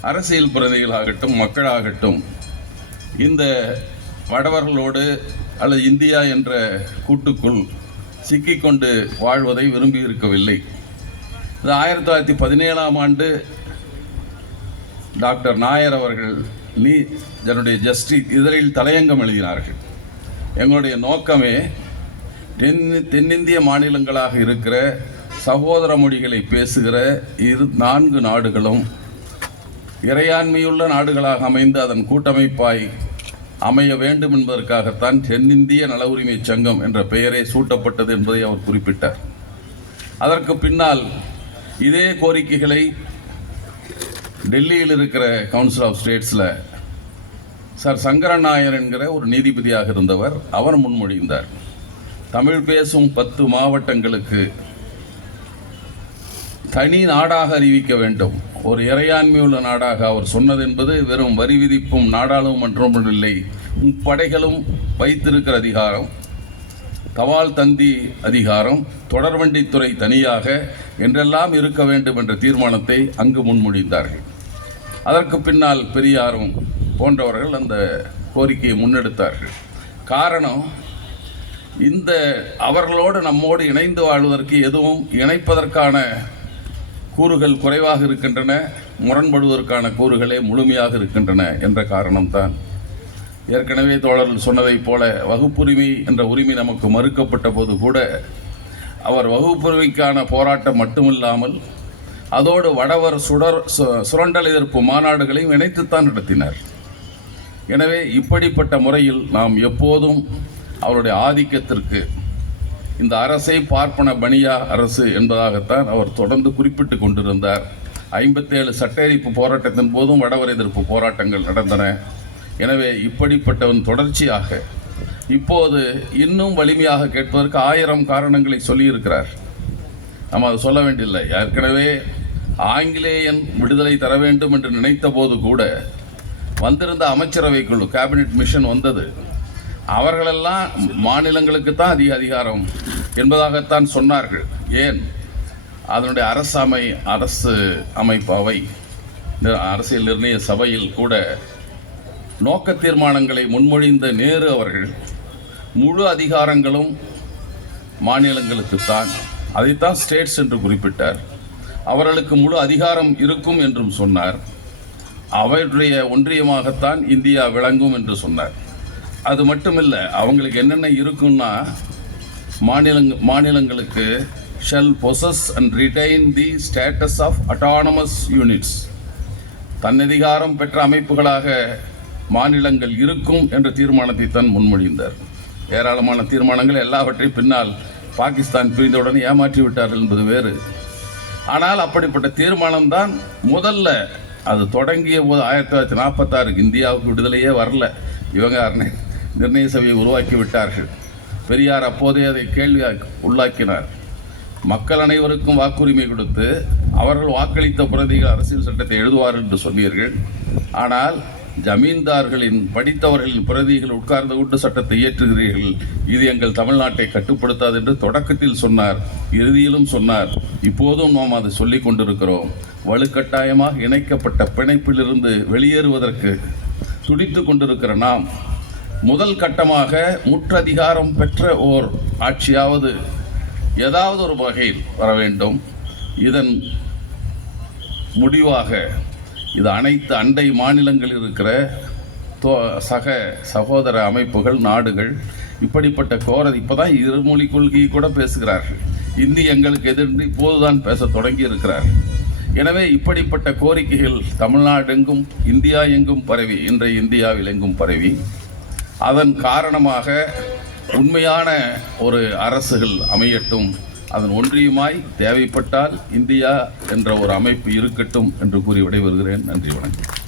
அரசியல் பிரதிகளாகட்டும் மக்களாகட்டும் இந்த வடவர்களோடு அல்லது இந்தியா என்ற கூட்டுக்குள் சிக்கிக்கொண்டு வாழ்வதை விரும்பி இருக்கவில்லை இது ஆயிரத்தி தொள்ளாயிரத்தி பதினேழாம் ஆண்டு டாக்டர் நாயர் அவர்கள் நீ தன்னுடைய ஜஸ்டிஸ் இதழில் தலையங்கம் எழுதினார்கள். எங்களுடைய நோக்கமே தென் தென்னிந்திய மாநிலங்களாக இருக்கிற சகோதர மொழிகளை பேசுகிற இரு நான்கு நாடுகளும் இறையாண்மையுள்ள நாடுகளாக அமைந்து அதன் கூட்டமைப்பாய் அமைய வேண்டும் என்பதற்காகத்தான் தென்னிந்திய நல உரிமை சங்கம் என்ற பெயரே சூட்டப்பட்டது என்பதை அவர் குறிப்பிட்டார். அதற்கு பின்னால் இதே கோரிக்கைகளை டெல்லியில் இருக்கிற கவுன்சில் ஆஃப் ஸ்டேட்ஸில் சார் சங்கரநாயர் என்கிற ஒரு நீதிபதியாக இருந்தவர் அவர் முன்மொழிந்தார். தமிழ் பேசும் பத்து மாவட்டங்களுக்கு தனி நாடாக அறிவிக்க வேண்டும். ஒரு இறையாண்மையுள்ள நாடாக அவர் சொன்னது என்பது வெறும் வரி விதிப்பும் நாடாளுமன்றம் இல்லை. படைகளும் வைத்திருக்கிற அதிகாரம் தபால் தந்தி அதிகாரம் தொடர்வண்டித்துறை தனியாக என்றெல்லாம் இருக்க வேண்டும் என்ற தீர்மானத்தை அங்கு முன்மொழிந்தார்கள். அதற்கு பின்னால் பெரியாரும் போன்றவர்கள் அந்த கோரிக்கையை முன்னெடுத்தார்கள். காரணம் இந்த அவர்களோடு நம்மோடு இணைந்து வாழ்வதற்கு எதுவும் இணைப்பதற்கான கூறுகள் குறைவாக இருக்கின்றன முரண்படுவதற்கான கூறுகளே முழுமையாக இருக்கின்றன என்ற காரணம்தான். ஏற்கனவே தோழர்கள் சொன்னதைப் போல வகுப்புரிமை என்ற உரிமை நமக்கு மறுக்கப்பட்ட போது கூட அவர் வகுப்புரிமைக்கான போராட்டம் மட்டுமில்லாமல் அதோடு வடவர் சுடர் சு- சுரண்டல் எதிர்ப்பு மாநாடுகளையும் இணைத்துத்தான் நடத்தினார். எனவே இப்படிப்பட்ட முறையில் நாம் எப்போதும் அவருடைய ஆதிக்கத்திற்கு இந்த அரசை பார்ப்பன பனியா அரசு என்பதாகத்தான் அவர் தொடர்ந்து குறிப்பிட்டு கொண்டிருந்தார். ஐம்பத்தேழு சட்டரிப்பு போராட்டத்தின் போதும் வடவர் எதிர்ப்பு போராட்டங்கள் நடந்தன. எனவே இப்படிப்பட்டவன் தொடர்ச்சியாக இப்போது இன்னும் வலிமையாக கேட்பதற்கு ஆயிரம் காரணங்களை சொல்லியிருக்கிறார். நம்ம அதை சொல்ல வேண்டியதில்லை. ஏற்கனவே ஆங்கிலேயன் விடுதலை தர வேண்டும் என்று நினைத்த போது கூட வந்திருந்த அமைச்சரவை குழு கேபினெட் மிஷன் வந்தது. அவர்களெல்லாம் மாநிலங்களுக்கு தான் அதிக அதிகாரம் என்பதாகத்தான் சொன்னார்கள். ஏன்? அதனுடைய அரசமை அரசு அமைப்பவை அவை அரசியல் நிர்ணய சபையில் கூட நோக்க தீர்மானங்களை முன்மொழிந்த நேரு அவர்கள் முழு அதிகாரங்களும் மாநிலங்களுக்குத்தான் அதைத்தான் ஸ்டேட்ஸ் என்று குறிப்பிட்டார். அவர்களுக்கு முழு அதிகாரம் இருக்கும் என்றும் சொன்னார். அவருடைய ஒன்றியமாகத்தான் இந்தியா விளங்கும் என்று சொன்னார். அது மட்டுமில்லை அவங்களுக்கு என்னென்ன இருக்குன்னா மாநிலங்க மாநிலங்களுக்கு shall possess and retain the status of autonomous units தன்னதிகாரம் பெற்ற அமைப்புகளாக மாநிலங்கள் இருக்கும் என்ற தீர்மானத்தை தான் முன்மொழிந்தார். ஏராளமான தீர்மானங்கள் எல்லாவற்றையும் பின்னால் பாகிஸ்தான் பிரிந்தவுடன் ஏமாற்றி விட்டார்கள் என்பது வேறு. ஆனால் அப்படிப்பட்ட தீர்மானம்தான் முதல்ல அது தொடங்கிய போது ஆயிரத்தி தொள்ளாயிரத்தி நாற்பத்தாறுக்கு இந்தியாவுக்கு விடுதலையே வரல. இவங்க அரணை நிர்ணய சபையை உருவாக்கி விட்டார்கள். பெரியார் அப்போதே அதை கேள்வி உள்ளாக்கினார். மக்கள் அனைவருக்கும் வாக்குரிமை கொடுத்து அவர்கள் வாக்களித்த பிரதிகள் அரசியல் சட்டத்தை எழுதுவார் என்று சொன்னீர்கள். ஆனால் ஜமீன்தார்களின் படித்தவர்களின் பிரதிகள் உட்கார்ந்து கொண்டு சட்டத்தை இயற்றுகிறீர்கள். இது எங்கள் தமிழ்நாட்டை கட்டுப்படுத்தாது என்று தொடக்கத்தில் சொன்னார். இறுதியிலும் சொன்னார். இப்போதும் நாம் அதை சொல்லிக் கொண்டிருக்கிறோம். வலுக்கட்டாயமாக இணைக்கப்பட்ட பிணைப்பிலிருந்து வெளியேறுவதற்கு துடித்து கொண்டிருக்கிற நாம் முதல் கட்டமாக முற்றதிகாரம் பெற்ற ஓர் ஆட்சியாவது ஏதாவது ஒரு வகையில் வர வேண்டும். இதன் முடிவாக இது அனைத்து அண்டை மாநிலங்களில் இருக்கிற தோ சக சகோதர அமைப்புகள் நாடுகள் இப்படிப்பட்ட கோரது இப்போ தான் இருமொழி கொள்கையை கூட பேசுகிறார்கள். இந்தி எங்களுக்கு எதிர்ந்து இப்போதுதான் பேச தொடங்கி இருக்கிறார் எனவே இப்படிப்பட்ட கோரிக்கைகள் தமிழ்நாடு எங்கும் இந்தியா எங்கும் பரவி இன்றைய இந்தியாவில் எங்கும் பரவி அதன் காரணமாக உண்மையான ஒரு அரசுகள் அமையட்டும் அதன் ஒன்றியமாய் தேவைப்பட்டால் இந்தியா என்ற ஒரு அமைப்பு இருக்கட்டும் என்று கூறி விடைபெறுகிறேன். நன்றி வணக்கம்.